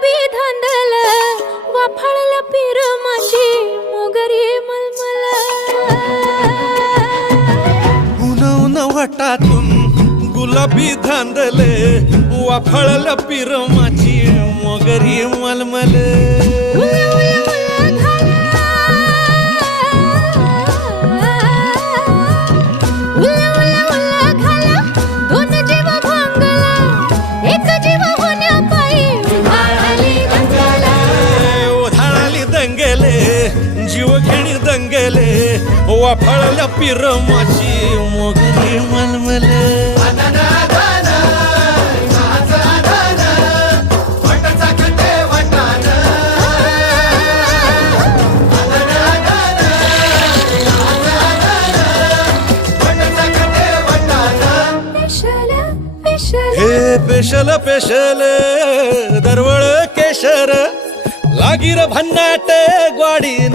गुलाबी धांदल वाफाळल्या पिरमाची मोगरी मलमल उन उन वाटातून गुलाबी धांदले वाफाळल्या पिरमाची मोगरी मलमल जीवघेणी दंगेले वाफाळल्या पिरमाची मोगरी मलमल हे पेशल पेशल दरवळ केशर लागीर भन्नाट ग्वाडीन